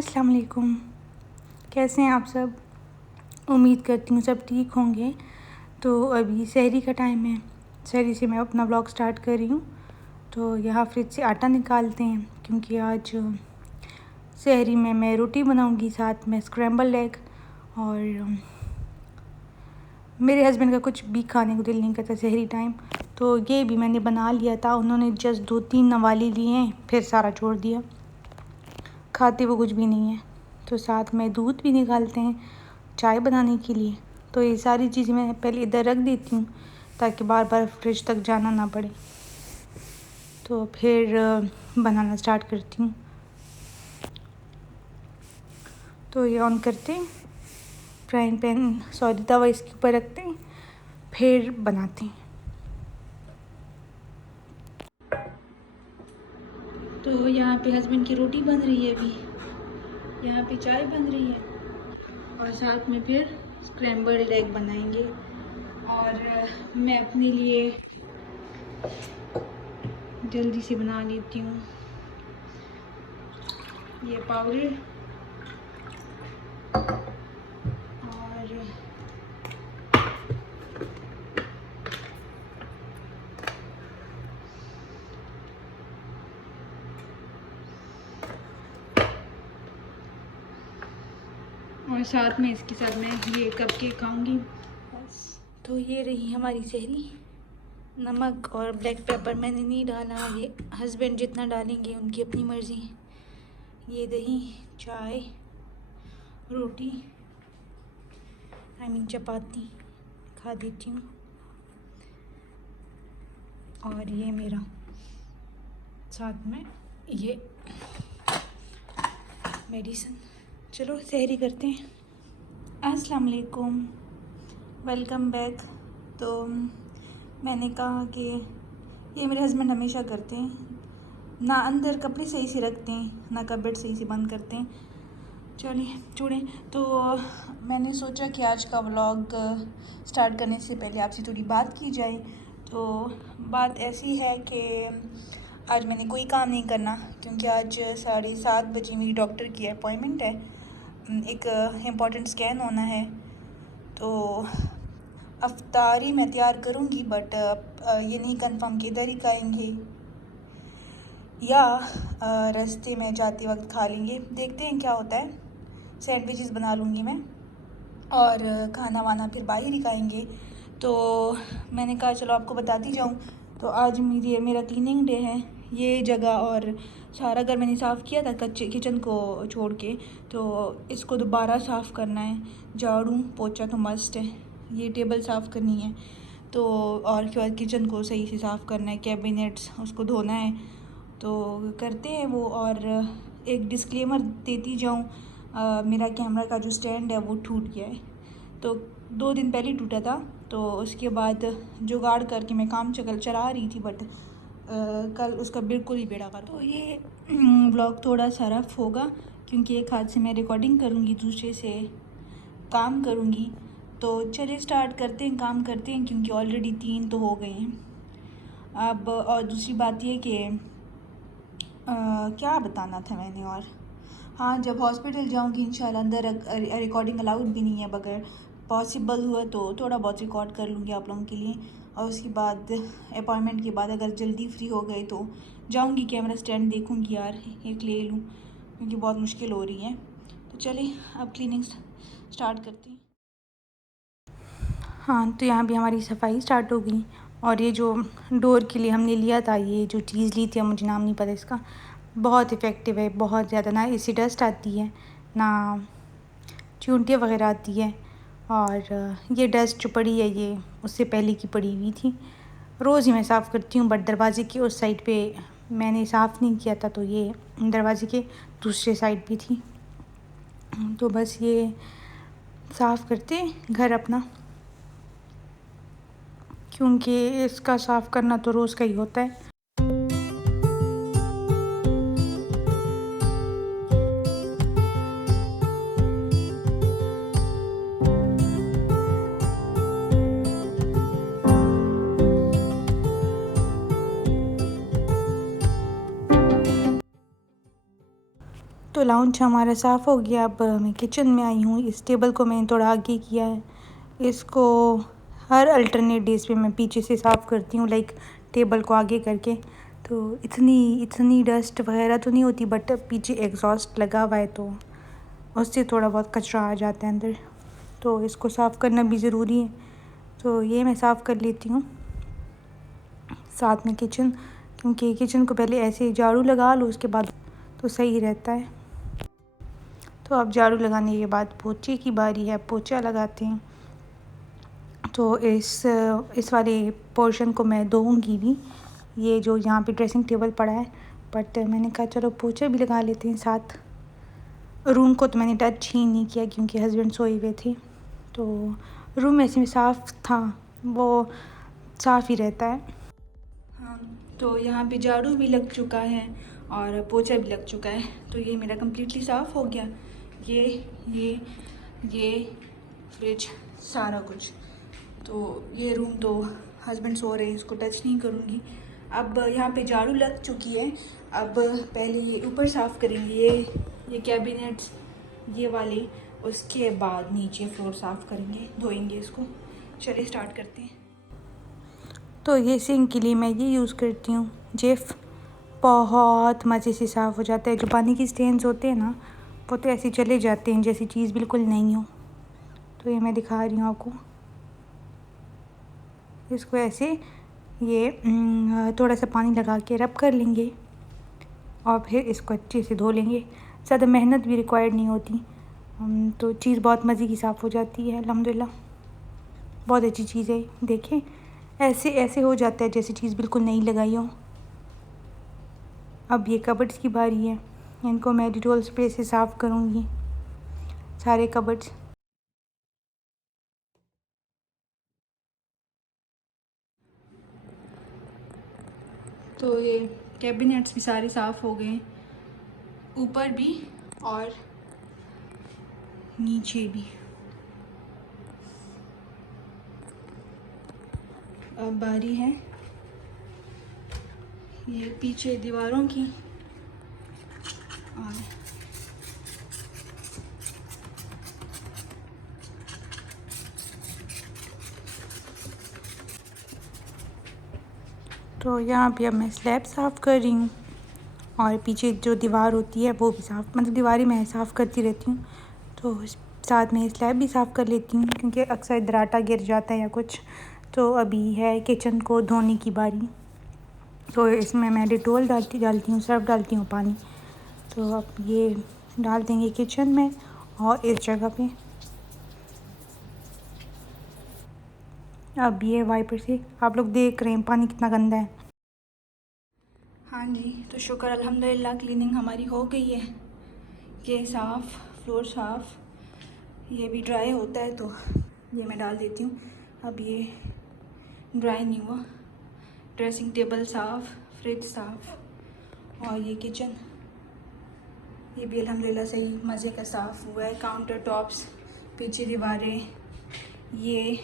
अस्सलाम वालेकुम। कैसे हैं आप सब? उम्मीद करती हूँ सब ठीक होंगे। तो अभी सहरी का टाइम है। सहरी से मैं अपना व्लॉग स्टार्ट कर रही हूँ। तो यहाँ फ्रिज से आटा निकालते हैं क्योंकि आज सहरी में मैं रोटी बनाऊँगी, साथ में स्क्रैम्बल एग। और मेरे हस्बैंड का कुछ भी खाने को दिल नहीं करता सहरी टाइम, तो ये भी मैंने बना लिया था। उन्होंने जस्ट 2-3 नवाले लिए हैं, फिर सारा छोड़ दिया। खाते वो कुछ भी नहीं है। तो साथ में दूध भी निकालते हैं चाय बनाने के लिए। तो ये सारी चीज़ें मैं पहले इधर रख देती हूँ ताकि बार बार फ्रिज तक जाना ना पड़े। तो फिर बनाना स्टार्ट करती हूँ। तो ये ऑन करते हैं, फ्राइंग पैन तवा इसके ऊपर रखते हैं, फिर बनाते हैं। तो यहाँ पे हस्बैंड की रोटी बन रही है अभी, यहाँ पे चाय बन रही है और साथ में फिर स्क्रैम्बल्ड एग बनाएंगे। और मैं अपने लिए जल्दी से बना लेती हूँ ये पाउडर। और साथ में इसके साथ मैं ये कप केक खाऊंगी बस। तो ये रही हमारी सहरी। नमक और ब्लैक पेपर मैंने नहीं डाला, ये हस्बैंड जितना डालेंगे उनकी अपनी मर्ज़ी। ये दही, चाय, रोटी चपाती खा देती हूँ। और ये मेरा साथ में ये मेडिसिन। चलो सहरी करते हैं। अस्सलाम वालेकुम, वेलकम बैक। तो मैंने कहा कि ये मेरे हस्बैंड हमेशा करते हैं, ना अंदर कपड़े सही से रखते हैं ना कबर्ड सही से बंद करते हैं। चलिए छोड़ें। तो मैंने सोचा कि आज का व्लॉग स्टार्ट करने से पहले आपसे थोड़ी बात की जाए। तो बात ऐसी है कि आज मैंने कोई काम नहीं करना क्योंकि आज 7:30 बजे मेरी डॉक्टर की अपॉइंटमेंट है। एक इम्पॉर्टेंट स्कैन होना है। तो अफ्तारी मैं तैयार करूँगी, बट ये नहीं कंफर्म कि इधर ही खाएंगे या रास्ते में जाते वक्त खा लेंगे। देखते हैं क्या होता है। सैंडविचेस बना लूँगी मैं और खाना वाना फिर बाहर ही खाएंगे। तो मैंने कहा चलो आपको बताती जाऊँ। तो आज मेरा क्लीनिंग डे है। ये जगह और सारा घर मैंने साफ़ किया था कच्चे किचन को छोड़ के, तो इसको दोबारा साफ़ करना है। झाड़ू पोछा तो मस्ट है, ये टेबल साफ़ करनी है। तो और उसके बाद किचन को सही से साफ़ करना है, कैबिनेट्स उसको धोना है। तो करते हैं वो। और एक डिस्क्लेमर देती जाऊँ, मेरा कैमरा का जो स्टैंड है वो टूट गया है। तो 2 दिन पहले टूटा था, तो उसके बाद जुगाड़ करके मैं काम चला रही थी, बट कल उसका बिल्कुल ही बेड़ा गर्क। तो ये व्लॉग थोड़ा सा रफ होगा क्योंकि एक हाथ से मैं रिकॉर्डिंग करूँगी, दूसरे से काम करूँगी। तो चलिए स्टार्ट करते हैं, काम करते हैं क्योंकि ऑलरेडी 3 तो हो गए हैं अब। और दूसरी बात ये कि क्या बताना था मैंने, और हाँ, जब हॉस्पिटल जाऊँगी इंशाल्लाह अंदर रिकॉर्डिंग अलाउड भी नहीं है, बगैर पॉसिबल हुआ तो थोड़ा बहुत रिकॉर्ड कर लूँगी आप लोगों के लिए। और उसके बाद अपॉइंटमेंट के बाद अगर जल्दी फ्री हो गए तो जाऊँगी, कैमरा स्टैंड देखूँगी यार एक ले लूँ क्योंकि बहुत मुश्किल हो रही है। तो चलिए अब क्लीनिंग स्टार्ट करती हैं। हाँ, तो यहाँ भी हमारी सफाई स्टार्ट हो गई। और ये जो डोर के लिए हमने लिया था, ये जो चीज़ ली थी, मुझे नाम नहीं पता इसका, बहुत इफ़ेक्टिव है, बहुत ज़्यादा। ना इससे डस्ट आती है ना चींटियाँ वगैरह आती है। और ये डस्ट जो पड़ी है ये उससे पहले की पड़ी हुई थी। रोज़ ही मैं साफ़ करती हूँ, बट दरवाज़े की उस साइड पे मैंने साफ़ नहीं किया था, तो ये दरवाज़े के दूसरे साइड भी थी। तो बस ये साफ़ करते घर अपना, क्योंकि इसका साफ़ करना तो रोज़ का ही होता है। तो तो लाउंज हमारा साफ़ हो गया। अब मैं किचन में आई हूँ। इस टेबल को मैंने थोड़ा आगे किया है। इसको हर अल्टरनेट डेज़ पे मैं पीछे से साफ़ करती हूँ, लाइक टेबल को आगे करके। तो इतनी डस्ट वगैरह तो नहीं होती, बट पीछे एग्जॉस्ट लगा हुआ है तो उससे थोड़ा बहुत कचरा आ जाता है अंदर, तो इसको साफ़ करना भी ज़रूरी है। तो ये मैं साफ़ कर लेती हूँ। साथ में किचन, क्योंकि किचन को पहले ऐसे झाड़ू लगा लो उसके बाद तो सही रहता है। तो अब झाड़ू लगाने के बाद पोछे की बारी है, पोछा लगाते हैं। तो इस वाले पोर्शन को मैं धोऊंगी भी, ये जो यहाँ पे ड्रेसिंग टेबल पड़ा है, बट मैंने कहा चलो पोछा भी लगा लेते हैं साथ। रूम को तो मैंने टच ही नहीं किया क्योंकि हस्बैंड सोए हुए थे। तो रूम ऐसे में साफ़ था, वो साफ़ ही रहता है। हाँ, तो यहाँ पे झाड़ू भी लग चुका है और पोछा भी लग चुका है। तो ये मेरा कम्प्लीटली साफ़ हो गया। ये फ्रिज, सारा कुछ। तो ये रूम तो हस्बैंड सो रहे हैं, इसको टच नहीं करूँगी। अब यहाँ पे झाड़ू लग चुकी है। अब पहले ये ऊपर साफ़ करेंगे, ये कैबिनेट्स ये वाले, उसके बाद नीचे फ्लोर साफ़ करेंगे, धोएंगे इसको। चलिए स्टार्ट करते हैं। तो ये सिंक के लिए मैं ये यूज़ करती हूँ जेफ, बहुत मज़े से साफ़ हो जाता है। जो पानी की स्टेन्स होते हैं ना, वो तो ऐसे चले जाते हैं जैसी चीज़ बिल्कुल नहीं हो। तो ये मैं दिखा रही हूँ आपको। इसको ऐसे ये थोड़ा सा पानी लगा के रब कर लेंगे और फिर इसको अच्छे से धो लेंगे। ज़्यादा मेहनत भी रिक्वायर्ड नहीं होती, तो चीज़ बहुत मज़े की साफ़ हो जाती है। अल्हम्दुलिल्लाह बहुत अच्छी चीज़ है। देखें ऐसे हो जाता है जैसे चीज़ बिल्कुल नहीं लगाई हो। अब ये कबर्ड्स की बारी है, इनको मैं डिटॉल स्प्रे से साफ़ करूँगी सारे कबर्ड्स। तो ये कैबिनेट्स भी सारे साफ़ हो गए, ऊपर भी और नीचे भी। अब बारी है ये पीछे दीवारों की, और तो यहाँ पे अब मैं स्लैब साफ़ कर रही हूँ और पीछे जो दीवार होती है वो भी साफ़, मतलब दीवारें मैं साफ़ करती रहती हूँ। तो साथ में स्लैब भी साफ़ कर लेती हूँ क्योंकि अक्सर दराटा गिर जाता है या कुछ। तो अभी है किचन को धोने की बारी। तो इसमें मैं डिटॉल डालती हूँ, सर्फ डालती हूँ पानी। तो अब ये डाल देंगे किचन में और इस जगह पे। अब ये वाइपर से आप लोग देख रहे हैं पानी कितना गंदा है। हाँ जी, तो शुक्र अल्हम्दुलिल्लाह क्लीनिंग हमारी हो गई है। ये साफ़, फ्लोर साफ़, ये भी ड्राई होता है तो ये मैं डाल देती हूँ। अब ये ड्राई नहीं हुआ। ड्रेसिंग टेबल साफ़, फ्रिज साफ़ और ये किचन, ये भी अल्हम्दुलिल्लाह सही मज़े का साफ़ हुआ है। काउंटर टॉप्स, पीछे दीवारें, ये,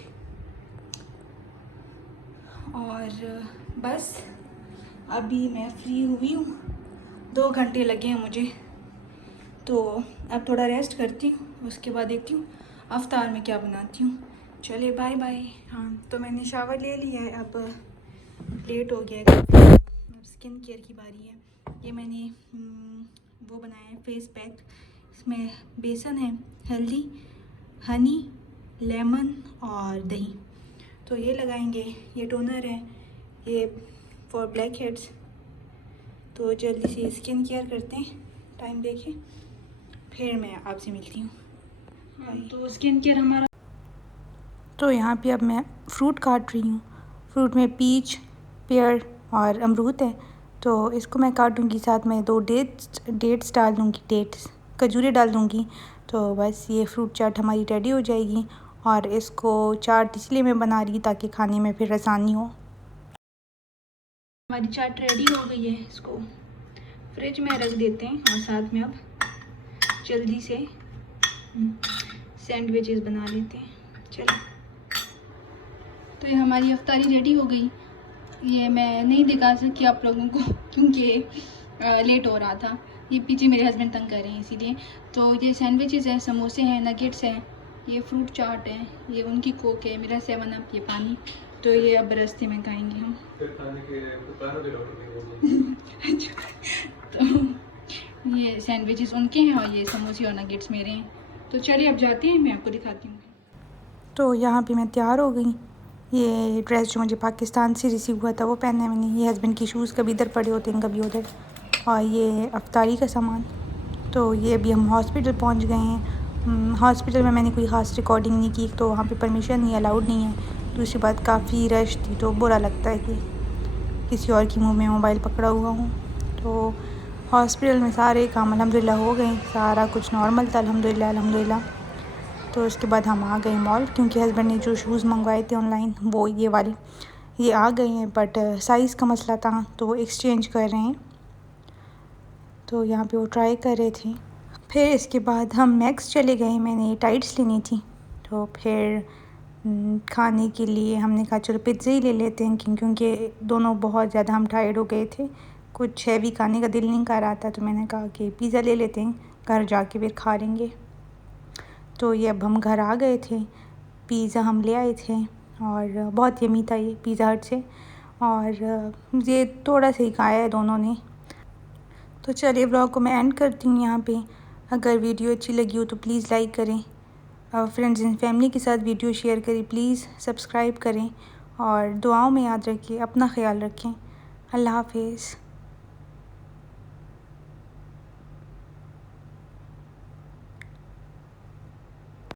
और बस अभी मैं फ्री हुई हूँ। 2 घंटे लगे हैं मुझे, तो अब थोड़ा रेस्ट करती हूँ, उसके बाद देखती हूँ अफ्तार में क्या बनाती हूँ। चलिए बाय बाय। हाँ, तो मैंने शावर ले लिया है, अब लेट हो गया है, अब स्किन केयर की बारी है। ये मैंने वो बनाया है फेस पैक। इसमें बेसन है, हल्दी, हनी, लेमन और दही। तो ये लगाएंगे। ये टोनर है, ये फॉर ब्लैक हेड्स। तो जल्दी से स्किन केयर करते हैं, टाइम देखें, फिर मैं आपसे मिलती हूँ। तो स्किन केयर हमारा, तो यहाँ पे अब मैं फ्रूट काट रही हूँ। फ्रूट में पीच, पेयर और अमरूद है, तो इसको मैं काटूँगी। साथ में 2 डेट्स डाल दूँगी, डेट्स खजूरें डाल दूँगी। तो बस ये फ्रूट चाट हमारी रेडी हो जाएगी। और इसको चाट इसलिए मैं बना रही ताकि खाने में फिर आसानी हो। हमारी चाट रेडी हो गई है, इसको फ्रिज में रख देते हैं। और साथ में अब जल्दी से सैंडविचेस बना लेते हैं। चलो, तो ये हमारी अफ्तारी रेडी हो गई। ये मैं नहीं दिखा सकी आप लोगों को क्योंकि लेट हो रहा था। ये पीछे मेरे हस्बैंड तंग कर रहे हैं इसीलिए। तो ये सैंडविचेस हैं, समोसे हैं, नगेट्स हैं, ये फ्रूट चाट है, ये उनकी कोक है, मेरा 7 अप, ये पानी। तो ये अब रास्ते में खाएंगे हम। तो ये सैंडविचेस उनके हैं और ये समोसे और नगेट्स मेरे हैं। तो चलिए अब जाते हैं, मैं आपको दिखाती हूँ। तो यहाँ पे मैं तैयार हो गई। ये ड्रेस जो मुझे पाकिस्तान से रिसीव हुआ था वो पहना है मैंने। ये हस्बैंड की शूज़ कभी इधर पड़े होते हैं कभी उधर, और ये अफ्तारी का सामान। तो ये अभी हम हॉस्पिटल पहुँच गए हैं। हॉस्पिटल में मैंने कोई ख़ास रिकॉर्डिंग नहीं की, तो वहाँ पे परमिशन नहीं, अलाउड नहीं है। दूसरी बात काफ़ी रश थी, तो बुरा लगता है कि किसी और की मुँह में मोबाइल पकड़ा हुआ हूँ। तो हॉस्पिटल में सारे काम अल्हम्दुलिल्लाह हो गए, सारा कुछ नॉर्मल था अल्हम्दुलिल्लाह अल्हम्दुलिल्लाह। तो उसके बाद हम आ गए मॉल, क्योंकि हस्बैंड ने जो शूज़ मंगवाए थे ऑनलाइन वो ये वाले ये आ गए हैं, बट साइज़ का मसला था तो वो एक्सचेंज कर रहे हैं। तो यहाँ पे वो ट्राई कर रहे थे। फिर इसके बाद हम मैक्स चले गए, मैंने टाइट्स लेनी थी। तो फिर खाने के लिए हमने कहा चलो पिज़्ज़ा ही ले लेते हैं, क्योंकि दोनों बहुत ज़्यादा हम टायर्ड हो गए थे, कुछ हैवी खाने का दिल नहीं कर रहा था। तो मैंने कहा कि पिज़्ज़ा ले लेते हैं, घर जाके फिर खा लेंगे। तो ये अब हम घर आ गए थे, पिज़्ज़ा हम ले आए थे और बहुत यमी था ये पिज़्ज़ा हट से, और ये थोड़ा सा ही खाया है दोनों ने। तो चलिए व्लॉग को मैं एंड करती हूँ यहाँ पे। अगर वीडियो अच्छी लगी हो तो प्लीज़ लाइक करें, फ्रेंड्स एंड फैमिली के साथ वीडियो शेयर करें, प्लीज़ सब्सक्राइब करें और दुआओं में याद रखिए, अपना ख्याल रखें। अल्लाह हाफिज़।